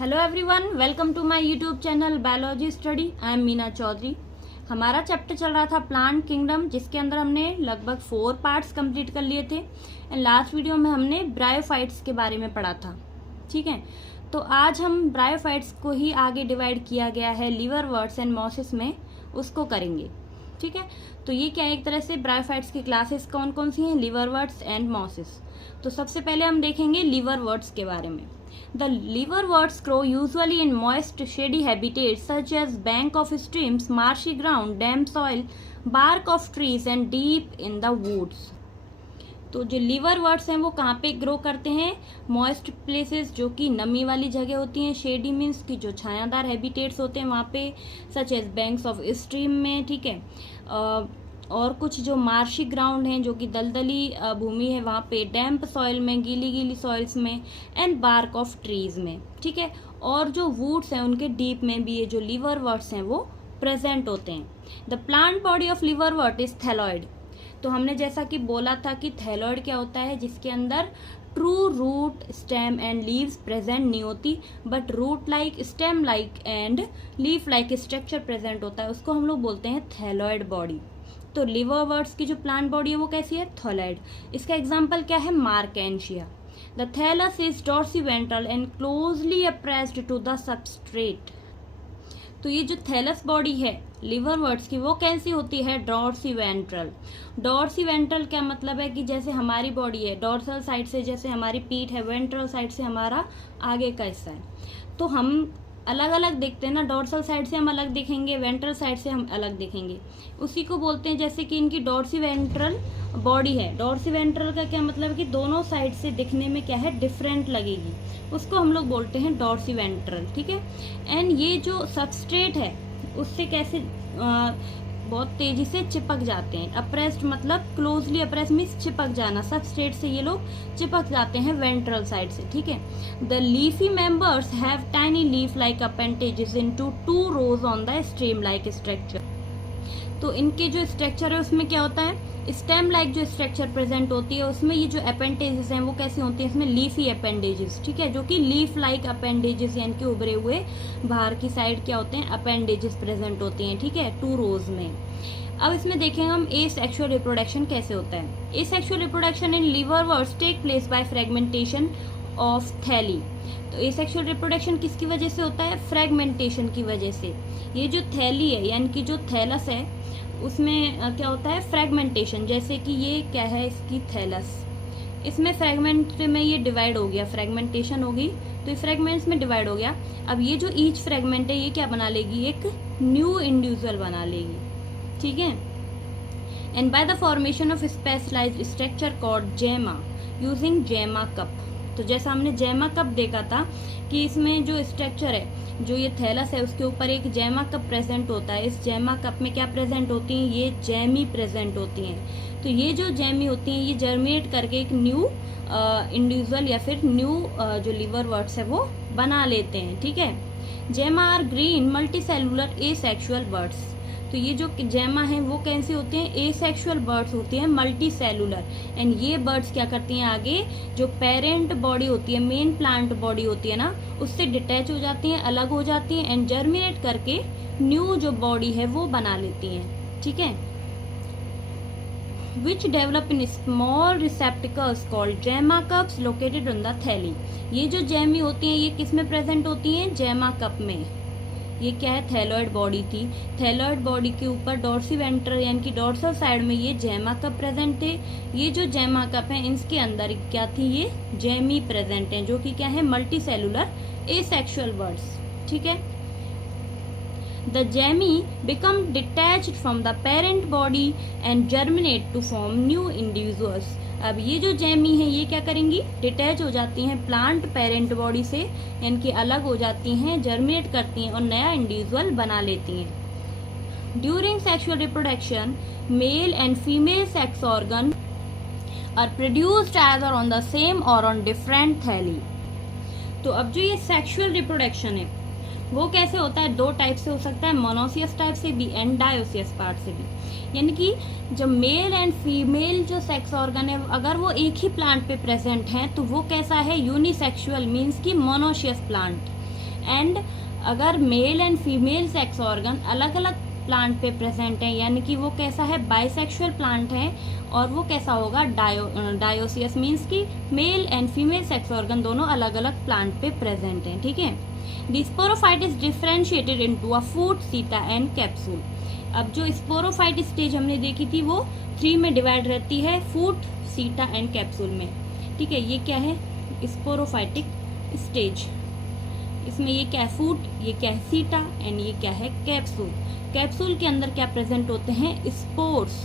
Hello everyone, welcome to my YouTube channel biology study. I am Meena Chaudhary. हमारा chapter चल रहा था प्लांट किंगडम, जिसके अंदर हमने लगभग 4 पार्ट्स कंप्लीट कर लिए थे एंड लास्ट वीडियो में हमने ब्रायोफाइट्स के बारे में पढ़ा था। ठीक है, तो आज हम ब्रायोफाइट्स को ही आगे डिवाइड किया गया है लिवरवर्ट्स एंड मॉसेस में, उसको करेंगे। ठीक है, तो ये क्या है, एक तरह से ब्रायोफाइट्स की क्लासेस कौन कौन सी हैं, लिवरवर्ट्स एंड मॉसेस। तो सबसे पहले हम देखेंगे लिवरवर्ट्स के बारे में। The liverworts grow usually in moist, shady habitats such as bank of streams, marshy ground, damp soil, bark of trees and deep in the woods. तो जो लिवरवर्ट्स हैं वो कहाँ पे ग्रो करते हैं, मॉइस्ट प्लेसेस जो कि नमी वाली जगह होती हैं, शेडी मीन्स की जो छायादार हैबिटेट्स होते हैं वहाँ पे, such as banks of stream में। ठीक है, और कुछ जो मार्शी ग्राउंड हैं जो कि दलदली भूमि है वहाँ पे, डैम्प सॉइल में, गीली गीली सॉइल्स में, एंड बार्क ऑफ ट्रीज में। ठीक है, और जो वुड्स हैं उनके डीप में भी ये जो लिवरवर्ट्स हैं वो प्रेजेंट होते हैं। The plant body of liverwort is thalloid. तो हमने जैसा कि बोला था कि थैलॉइड क्या होता है, जिसके अंदर true root, stem and leaves present नहीं होती, but root like, stem like and leaf like structure present होता है, उसको हम लोग बोलते हैं थैलॉइड बॉडी। तो लिवरवर्ट्स की जो प्लांट बॉडी है वो कैसी है, थैलॉइड। इसका एग्जांपल क्या है, Marchantia. The thallus is dorsiventral and closely appressed to the substrate. तो ये जो थैलस बॉडी है लिवरवर्ट्स की वो कैसी होती है, डॉर्सीवेंट्रल। डॉर्सीवेंट्रल क्या मतलब है कि जैसे हमारी बॉडी है, डॉर्सल साइड से जैसे हमारी पीठ है, वेंट्रल साइड से हमारा आगे का हिस्सा है। तो हम अलग अलग देखते हैं ना, डॉर्सल साइड से हम अलग दिखेंगे, वेंट्रल साइड से हम अलग दिखेंगे। उसी को बोलते हैं जैसे कि इनकी डॉर्सीवेंट्रल बॉडी है। डॉर्सीवेंट्रल का क्या मतलब है कि दोनों साइड से दिखने में क्या है, डिफरेंट लगेगी, उसको हम लोग बोलते हैं डॉर्सीवेंट्रल। ठीक है, एंड ये जो सबस्ट्रेट है उससे कैसे बहुत तेजी से चिपक जाते हैं। अप्रेस्ड मतलब क्लोजली अप्रेस्ड मीन्स चिपक जाना, सबस्ट्रेट से ये लोग चिपक जाते हैं वेंट्रल साइड से। ठीक है, the leafy members have tiny leaf like appendages into 2 rows on the stem like structure. तो इनके जो स्ट्रक्चर है उसमें क्या होता है, स्टेम लाइक जो स्ट्रक्चर प्रेजेंट होती है उसमें ये जो अपेंडेजेस हैं वो कैसी होती हैं, इसमें लीफी अपेंडेजेस। ठीक है, जो कि लीफ लाइक अपेंडेजेस यानी कि उभरे हुए बाहर की साइड क्या होते हैं, अपेंडेजेस प्रेजेंट होती हैं। ठीक है, 2 rows में। अब इसमें देखेंगे हम ए सेक्सुअल रिप्रोडक्शन कैसे होता है। Asexual reproduction in liverworts take place by fragmentation of thalli. तो ए सेक्सुअल रिप्रोडक्शन किसकी वजह से होता है, फ्रेगमेंटेशन की वजह से। ये जो थैली है यानी कि जो थैलस है उसमें क्या होता है, फ्रेगमेंटेशन। जैसे कि ये क्या है, इसकी थैलस, इसमें फ्रेगमेंट में ये डिवाइड हो गया, फ्रेगमेंटेशन होगी तो ये फ्रेगमेंट्स में डिवाइड हो गया। अब ये जो ईच फ्रेगमेंट है ये क्या बना लेगी, एक न्यू इंडिविजुअल बना लेगी। ठीक है, and by the formation of specialised structure called gemma using gemma cup. तो जैसा हमने जेमा कप देखा था कि इसमें जो स्ट्रक्चर है, जो ये थैलस है उसके ऊपर एक जेमा कप प्रेजेंट होता है। इस जेमा कप में क्या प्रेजेंट होती हैं, ये जेमी प्रेजेंट होती हैं। तो ये जो जेमी होती हैं ये जर्मिनेट करके एक न्यू इंडिविजुअल या फिर न्यू जो लिवरवर्ट्स है वो बना लेते हैं। ठीक है, gemma are green multicellular asexual buds. तो ये जो जेमा है वो कैसी होती हैं, एसेक्सुअल बर्ड्स होती हैं, मल्टी सेलुलर। एंड ये बर्ड्स क्या करती हैं, आगे जो पेरेंट बॉडी होती है, मेन प्लांट बॉडी होती है ना, उससे डिटैच हो जाती हैं, अलग हो जाती हैं एंड जर्मिनेट करके न्यू जो बॉडी है वो बना लेती हैं। ठीक है, which develop in small receptacles called gemma cups located on the thalli। ये जो जेमी होती हैं ये किस में प्रेजेंट होती हैं, जेमा कप में। ये क्या है, थैलॉइड बॉडी थी। थैलॉइड बॉडी के ऊपर डॉर्सीवेंट्रल यानी कि डॉर्सल साइड में ये जेमा कप प्रेजेंट थे। ये जो जेमा कप है इसके अंदर क्या थी, ये जेमी प्रेजेंट है, जो कि क्या है, मल्टी सेलुलर एसेक्सुअल बर्ड्स। ठीक है, the gemmy become detached from the parent body and germinate to form new individuals। अब ये जो जेमी है ये क्या करेंगी, डिटैच हो जाती हैं प्लांट पेरेंट बॉडी से, यानी कि अलग हो जाती हैं, जर्मिनेट करती हैं और नया इंडिविजुअल बना लेती हैं। During sexual reproduction male and female sex organ are produced either on the same or on different thalli. तो अब जो ये सेक्सुअल रिप्रोडक्शन है वो कैसे होता है, 2 टाइप से हो सकता है, मोनोसियस टाइप से भी एंड डायोसियस पार्ट से भी। यानी कि जब मेल एंड फीमेल जो सेक्स ऑर्गन है अगर वो एक ही प्लांट पे प्रेजेंट हैं तो वो कैसा है, यूनिसेक्सुअल मीन्स की मोनोशियस प्लांट। एंड अगर mail and female sex organ अलग अलग प्लांट पे प्रेजेंट है, यानी कि वो कैसा है, बाइसेक्सुअल प्लांट है, और वो कैसा होगा, डायोसियस, मीन्स कि male and female sex organ दोनों अलग अलग प्लांट पे प्रेजेंट हैं, ठीक है। The sporophyte is differentiated into a foot, seta and capsule. अब जो स्पोरोफाइट स्टेज हमने देखी थी वो 3 में डिवाइड रहती है, फूट, सीटा एंड कैप्सूल में, ठीक है। ये क्या है, स्पोरोफाइटिक स्टेज। इसमें ये क्या है, फूट, ये क्या है, सीटा, एंड ये क्या है, कैप्सूल। कैप्सूल के अंदर क्या प्रेजेंट होते हैं, spores.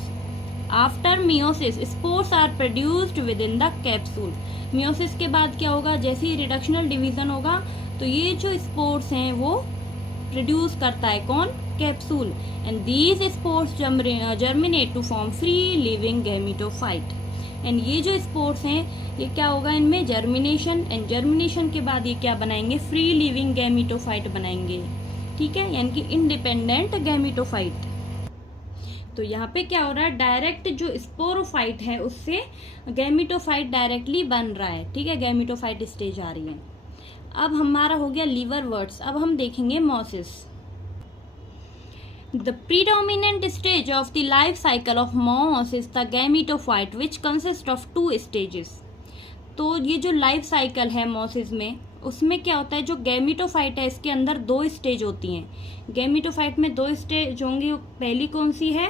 After meiosis spores are produced within the capsule. Meiosis के बाद क्या होगा, जैसे ही रिडक्शनल डिवीजन होगा तो ये जो स्पोर्स हैं वो प्रोड्यूस करता है कौन, capsule, and these spores germinate to form free living gametophyte. And ये जो स्पोर्स हैं ये क्या होगा, इनमें जर्मिनेशन, एंड जर्मिनेशन के बाद ये क्या बनाएंगे, फ्री लिविंग गैमेटोफाइट बनाएंगे, ठीक है, यानी कि इंडिपेंडेंट गैमेटोफाइट। तो यहाँ पे क्या हो रहा है, डायरेक्ट जो स्पोरोफाइट है उससे गैमेटोफाइट डायरेक्टली बन रहा है, ठीक है, गैमेटोफाइट स्टेज आ रही है। अब हमारा हो गया लीवरवर्ट्स। अब हम देखेंगे mosses. The predominant stage of the life cycle of moss is the gametophyte which consists of 2 stages। तो ये जो लाइफ साइकिल है मॉसिस में, उसमें क्या होता है, जो गैमेटोफाइट है इसके अंदर 2 स्टेज होती हैं। गैमेटोफाइट में 2 स्टेज होंगी, पहली कौन सी है,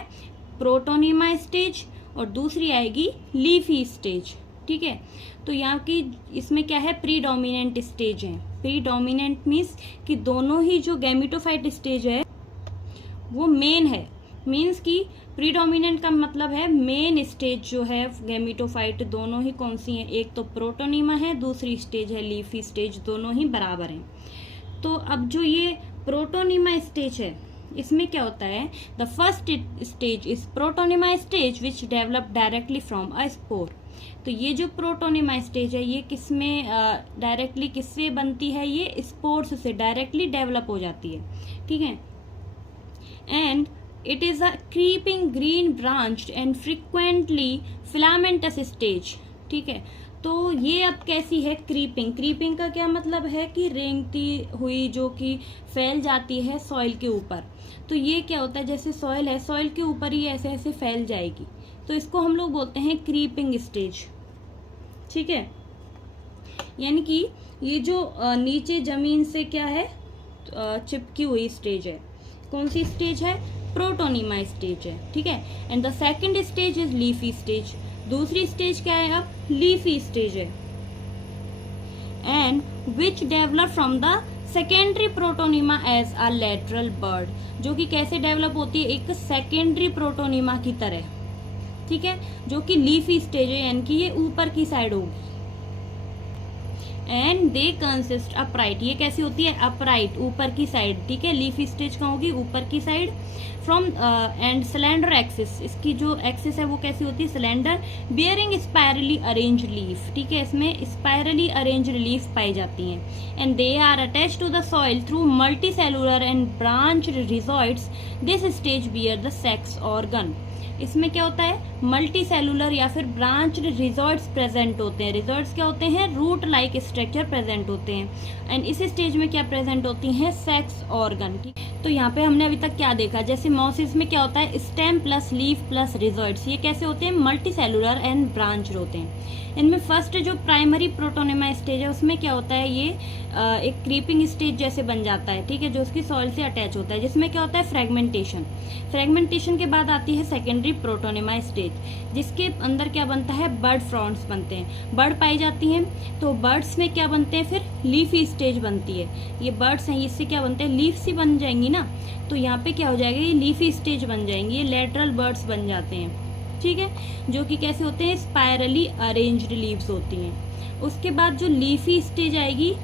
प्रोटोनिमा स्टेज, और दूसरी आएगी लीफी स्टेज, ठीक है। तो यहाँ की इसमें क्या है, प्रीडोमिनेंट स्टेज है। प्रीडोमिनेंट मीन्स कि दोनों ही जो गैमेटोफाइट स्टेज है वो मेन है, मीन्स कि प्रीडोमिनेंट का मतलब है मेन स्टेज जो है गैमेटोफाइट, दोनों ही कौन सी हैं, एक तो प्रोटोनिमा है, दूसरी स्टेज है लीफी स्टेज, दोनों ही बराबर हैं। तो अब जो ये प्रोटोनिमा स्टेज है इसमें क्या होता है, the first stage is protonema stage which develop directly from a spore. तो ये जो प्रोटोनिमा स्टेज है ये किसमें डायरेक्टली किससे बनती है, ये स्पोर्स से डायरेक्टली डेवलप हो जाती है, ठीक है। And it is a creeping green branched and frequently filamentous stage, ठीक है। तो ये अब कैसी है, क्रीपिंग। क्रीपिंग का क्या मतलब है कि रेंगती हुई, जो कि फैल जाती है सॉइल के ऊपर। तो ये क्या होता है, जैसे सॉइल है, सॉइल के ऊपर ही ऐसे ऐसे फैल जाएगी, तो इसको हम लोग बोलते हैं क्रीपिंग स्टेज, ठीक है। यानी कि ये जो नीचे जमीन से क्या है, चिपकी हुई स्टेज है, कौन सी स्टेज है, प्रोटोनिमा स्टेज है, ठीक है। And the second stage is leafy stage. दूसरी स्टेज क्या है, अब लीफी स्टेज है, and which develop from the secondary protonema as a lateral bud, जो कि कैसे डेवलप होती है, एक सेकेंडरी प्रोटोनिमा की तरह, ठीक है, जो कि लीफी स्टेज है, यानी कि ये ऊपर की साइड होगी। एंड दे कंसिस्ट अपराइट, ये कैसी होती है, अपराइट, ऊपर की साइड, ठीक है। लीफी स्टेज कहाँ होगी, ऊपर की side. From and cylinder axis, इसकी जो एक्सिस है वो कैसी होती है, cylinder, bearing spirally arrange leaf, ठीक है, इसमें स्पायरली अरेंज लीफ पाई जाती हैं। And they are attach to the soil through multicellular and branch rhizoids. This stage bear the sex organ. इसमें क्या होता है, मल्टी सेलुलर या फिर ब्रांच रिजॉइड्स प्रेजेंट होते हैं। रिजॉइड्स क्या होते हैं, रूट लाइक स्ट्रक्चर प्रेजेंट होते हैं। एंड इस स्टेज में क्या प्रेजेंट होती हैं, सेक्स ऑर्गन, ठीक। तो यहाँ पे हमने अभी तक क्या देखा, जैसे मॉसिस में क्या होता है, स्टेम प्लस लीफ प्लस रिजॉइड्स, ये कैसे होते हैं, मल्टी सेलुलर एंड ब्रांच होते हैं। इनमें फर्स्ट जो प्राइमरी प्रोटोनिमा स्टेज है उसमें क्या होता है, ये एक क्रीपिंग स्टेज जैसे बन जाता है, ठीक है, जो उसकी सॉइल से अटैच होता है, जिसमें क्या होता है, फ्रेगमेंटेशन। फ्रेगमेंटेशन के बाद आती है सेकेंडरी प्रोटोनिमा स्टेज, जिसके अंदर क्या बनता है, बर्ड फ्रॉन्ट्स बनते हैं, बर्ड पाई जाती हैं। तो बर्ड्स में क्या बनते हैं, फिर लीफी स्टेज बनती है। ये बर्ड्स हैं, इससे क्या बनते हैं, लीफ सी बन जाएंगी ना, तो यहाँ पे क्या हो जाएगा, ये लीफी स्टेज बन जाएंगी, ये लेटरल बर्ड्स बन जाते हैं, ठीक है, जो कि कैसे होते हैं, स्पायरली अरेंज्ड लीव्स होती हैं। उसके बाद जो लीफी स्टेज आएगी,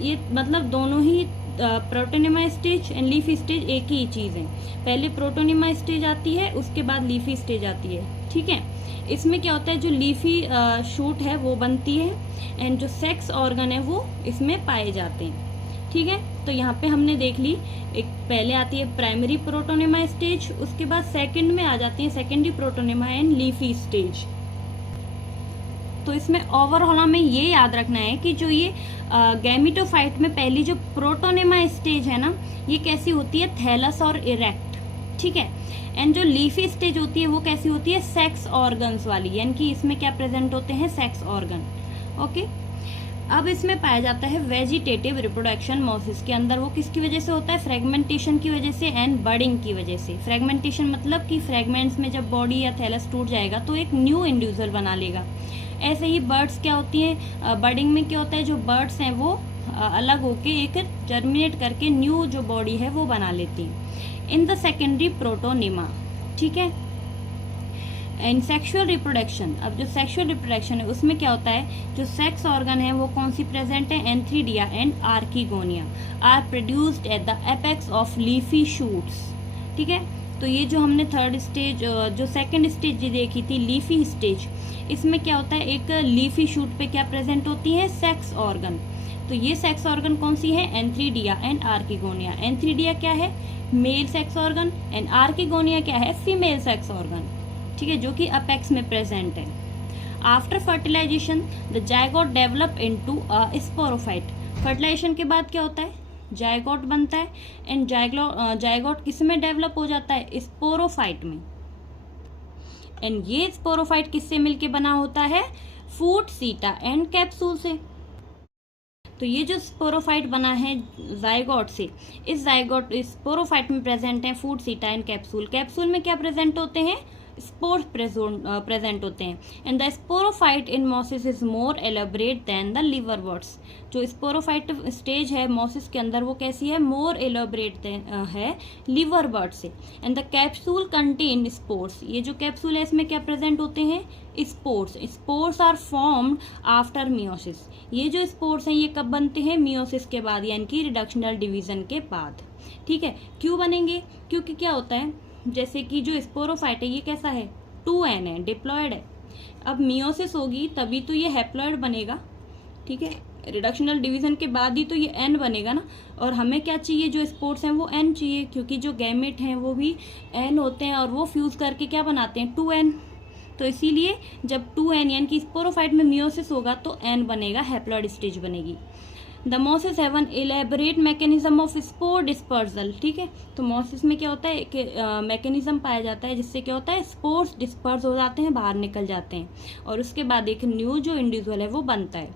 ये मतलब दोनों ही protonema stage and leafy stage एक ही चीज़ है। पहले प्रोटोनिमा स्टेज आती है, उसके बाद लीफी स्टेज आती है, ठीक है। इसमें क्या होता है, जो लीफी शूट है वो बनती है, एंड जो सेक्स ऑर्गन है वो इसमें पाए जाते हैं, ठीक है। तो यहाँ पे हमने देख ली, एक पहले आती है प्राइमरी प्रोटोनिमा स्टेज, उसके बाद सेकंड में आ जाती है secondary protonema and leafy stage. तो इसमें ओवरऑल हमें ये याद रखना है कि जो ये गैमेटोफाइट में पहली जो प्रोटोनेमा स्टेज है ना, ये कैसी होती है, थैलस और इरेक्ट, ठीक है। एंड जो लीफी स्टेज होती है वो कैसी होती है, सेक्स ऑर्गन्स वाली, यानी कि इसमें क्या प्रेजेंट होते हैं, सेक्स ऑर्गन, ओके। अब इसमें पाया जाता है वेजिटेटिव रिप्रोडक्शन मोसिस के अंदर। वो किसकी वजह से होता है, फ्रेगमेंटेशन की वजह से एंड बडिंग की वजह से। फ्रेगमेंटेशन मतलब कि फ्रेगमेंट्स में जब बॉडी या थैलस टूट जाएगा तो एक न्यू इंडिविजुअल बना लेगा। ऐसे ही बर्ड्स क्या होती हैं, बडिंग में क्या होता है, जो बर्ड्स हैं वो अलग होके एक जर्मिनेट करके न्यू जो बॉडी है वो बना लेती हैं इन द सेकेंडरी प्रोटोनेमा, ठीक है। इन सेक्सुअल रिप्रोडक्शन, अब जो सेक्सुअल रिप्रोडक्शन है उसमें क्या होता है, जो सेक्स ऑर्गन है वो कौन सी प्रेजेंट है, antheridia and archegonia are produced at the apex of leafy shoots, ठीक है। तो ये जो हमने थर्ड स्टेज, जो सेकंड स्टेज देखी थी लीफी स्टेज, इसमें क्या होता है, एक लीफी शूट पे क्या प्रेजेंट होती है, सेक्स ऑर्गन। तो ये सेक्स ऑर्गन कौन सी है, एंथ्रीडिया एंड आर्किगोनिया। एंथ्रीडिया क्या है, male sex organ, and archegonia क्या है, फीमेल सेक्स ऑर्गन, ठीक है, जो कि अपेक्स में प्रेजेंट है। After fertilisation the zygote develop into a sporophyte. Fertilisation के बाद क्या होता है, जायगोट बनता है, एंड जायगोट किस में डेवलप हो जाता है, स्पोरोफाइट में। एंड ये स्पोरोफाइट किससे मिलके बना होता है, फूट सीटा एंड कैप्सूल से। तो ये जो स्पोरोफाइट बना है जायगोट से, इस जायगोट स्पोरोफाइट में प्रेजेंट है फूट सीटा एंड कैप्सूल। कैप्सूल में क्या प्रेजेंट होते हैं, स्पोर्स प्रेजेंट होते हैं। And the sporophyte in mosses is more elaborate than the liverworts. जो स्पोरोफाइट स्टेज है मोसिस के अंदर वो कैसी है, मोर एलेबरेट है लिवरवर्ट से। And the capsule contain spores. ये जो कैप्सूल है इसमें क्या प्रेजेंट होते हैं, spores. Spores are formed after meiosis. ये जो स्पोर्स हैं ये कब बनते हैं, मियोसिस के बाद, यानी कि रिडक्शनल डिवीजन के बाद, ठीक है। क्यों बनेंगे, क्योंकि क्या होता है, जैसे कि जो स्पोरोफाइट है ये कैसा है, 2n है, डिप्लॉयड है। अब मियोसिस होगी तभी तो ये हैप्लॉयड बनेगा, ठीक है। रिडक्शनल डिवीजन के बाद ही तो ये n बनेगा ना। और हमें क्या चाहिए, जो स्पोर्स हैं वो n चाहिए, क्योंकि जो गैमेट हैं वो भी n होते हैं और वो फ्यूज करके क्या बनाते हैं, 2n। तो इसीलिए जब 2n यानी कि स्पोरोफाइट में मियोसिस होगा तो n बनेगा, हैप्लॉयड स्टेज बनेगी। The mosses have an elaborate mechanism of spore dispersal, ठीक है। तो मोसिस में क्या होता है, एक मैकेनिज्म पाया जाता है जिससे क्या होता है, स्पोर्स डिस्पर्स हो जाते हैं, बाहर निकल जाते हैं, और उसके बाद एक न्यू जो इंडिविजुअल है वो बनता है।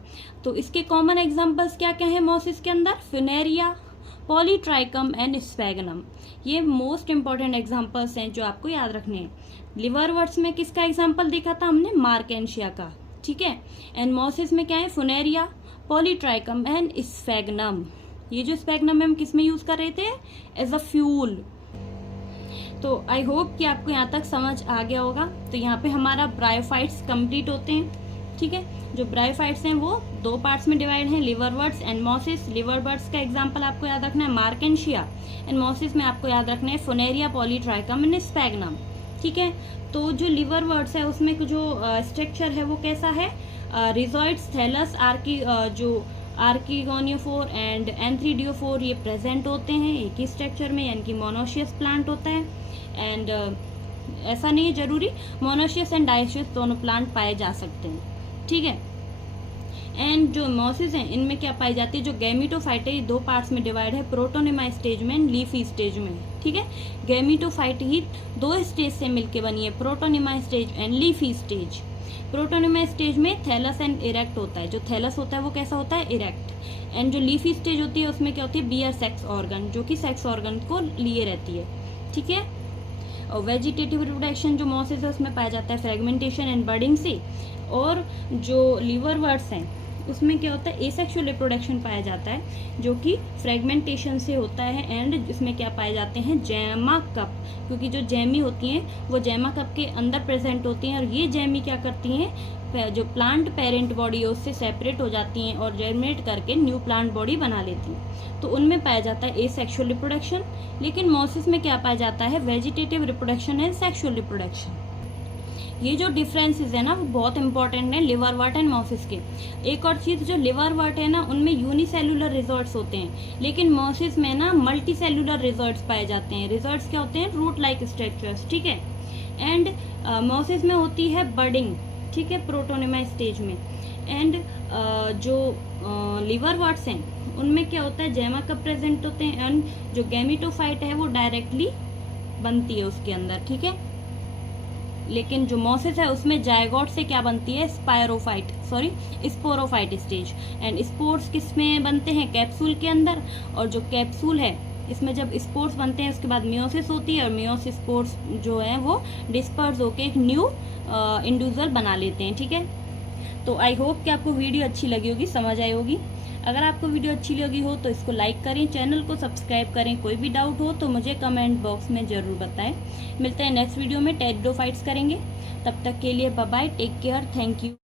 तो इसके कॉमन एग्जाम्पल्स क्या क्या है मोसिस के अंदर, फिनेरिया, पॉलीट्राइकम एंड स्पैगनम। ये मोस्ट इंपॉर्टेंट एग्जाम्पल्स हैं जो आपको याद रखने हैं। लिवरवर्ट्स में किसका एग्जाम्पल देखा था हमने, मार्केंशिया का, ठीक है। एंड मोसिस में क्या है, फुनेरिया, पॉलीट्राइकम एंड स्फैगनम। ये जो स्फैगनम हम किस में यूज कर रहे थे, एज अ फ्यूल। तो आई होप कि आपको यहाँ तक समझ आ गया होगा। तो यहाँ पे हमारा ब्रायोफाइट्स कंप्लीट होते हैं, ठीक है। जो ब्रायोफाइट्स हैं वो 2 पार्ट्स में डिवाइड हैं, लिवरवर्ट्स एंड मोसिस। लिवरवर्ट्स का एग्जांपल आपको याद रखना है मार्केंशिया, एंड मोसिस में आपको याद रखना है फुनेरिया, पॉलीट्राइकम एंड स्फैगनम, ठीक है। तो जो लिवरवर्ट्स है उसमें जो स्ट्रक्चर है वो कैसा है, रिजॉइड्स, थैलस, जो आर्किगोनियोफोर एंड एंथ्रीडियोफोर ये प्रेजेंट होते हैं एक ही स्ट्रक्चर में, यानी कि मोनोशियस प्लांट होता है। एंड ऐसा नहीं है जरूरी, मोनोशियस एंड डायोशियस दोनों प्लांट पाए जा सकते हैं, ठीक है। एंड जो मोसिस हैं इनमें क्या पाई जाती है, जो गैमेटोफाइट है ये 2 पार्ट्स में डिवाइड है, प्रोटोनेमा स्टेज में एंड लीफी स्टेज में, ठीक है। गैमेटोफाइट ही 2 स्टेज से मिलके बनी है, protonema stage and leafy stage. Protonema stage में थैलस एंड इरेक्ट होता है, जो थैलस होता है वो कैसा होता है, इरेक्ट। एंड जो लीफी स्टेज होती है उसमें क्या होती है, बियर सेक्स ऑर्गन, जो कि सेक्स ऑर्गन को लिए रहती है, ठीक है। और वेजिटेटिव रिप्रोडक्शन जो मोसिस है उसमें पाया जाता है फ्रेगमेंटेशन एंड बडिंग से। और जो लिवरवर्ट्स हैं उसमें क्या होता है, एसेक्सुअल रिप्रोडक्शन पाया जाता है, जो कि फ्रेगमेंटेशन से होता है। एंड इसमें क्या पाए जाते हैं, जैमा कप, क्योंकि जो जैमी होती हैं वो जैमा कप के अंदर प्रेजेंट होती हैं, और ये जैमी क्या करती हैं, जो प्लांट पेरेंट बॉडी है उससे सेपरेट हो जाती हैं और जर्मिनेट करके न्यू प्लांट बॉडी बना लेती हैं। तो उनमें पाया जाता है एसेक्सुअल रिप्रोडक्शन। लेकिन मोसिस में क्या पाया जाता है, vegetative reproduction and sexual reproduction. ये जो डिफरेंसेस है ना वो बहुत इंपॉर्टेंट है लिवरवर्ट एंड मोसिस के। एक और चीज, जो लिवरवर्ट है ना उनमें यूनिसेलुलर रिजल्ट्स होते हैं, लेकिन मोसिस में ना मल्टी सेलुलर रिजल्ट्स पाए जाते हैं। रिजल्ट्स क्या होते हैं, रूट लाइक स्ट्रक्चर्स, ठीक है। एंड मोसिस में होती है बडिंग, ठीक है, प्रोटोनेमा स्टेज में। एंड जो लिवर वर्ड्स हैं उनमें क्या होता है, जैमा कब प्रेजेंट होते हैं, एंड जो गैमेटोफाइट है वो डायरेक्टली बनती है उसके अंदर, ठीक है। लेकिन जो मोसिस है उसमें जायगोट से क्या बनती है, स्पोरोफाइट स्टेज। एंड स्पोर्स किस में बनते हैं, कैप्सूल के अंदर। और जो कैप्सूल है इसमें जब स्पोर्स बनते हैं उसके बाद मियोसिस होती है, और मियोसिस स्पोर्स जो है वो डिस्पर्स होके एक न्यू इंडिविजुअल बना लेते हैं, ठीक है। तो आई होप कि आपको वीडियो अच्छी लगी होगी, समझ आई होगी। अगर आपको वीडियो अच्छी लगी हो तो इसको लाइक करें, चैनल को सब्सक्राइब करें। कोई भी डाउट हो तो मुझे कमेंट बॉक्स में ज़रूर बताएं। मिलते हैं नेक्स्ट वीडियो में, टेरिडोफाइट्स करेंगे। तब तक के लिए bye bye, take care, thank you.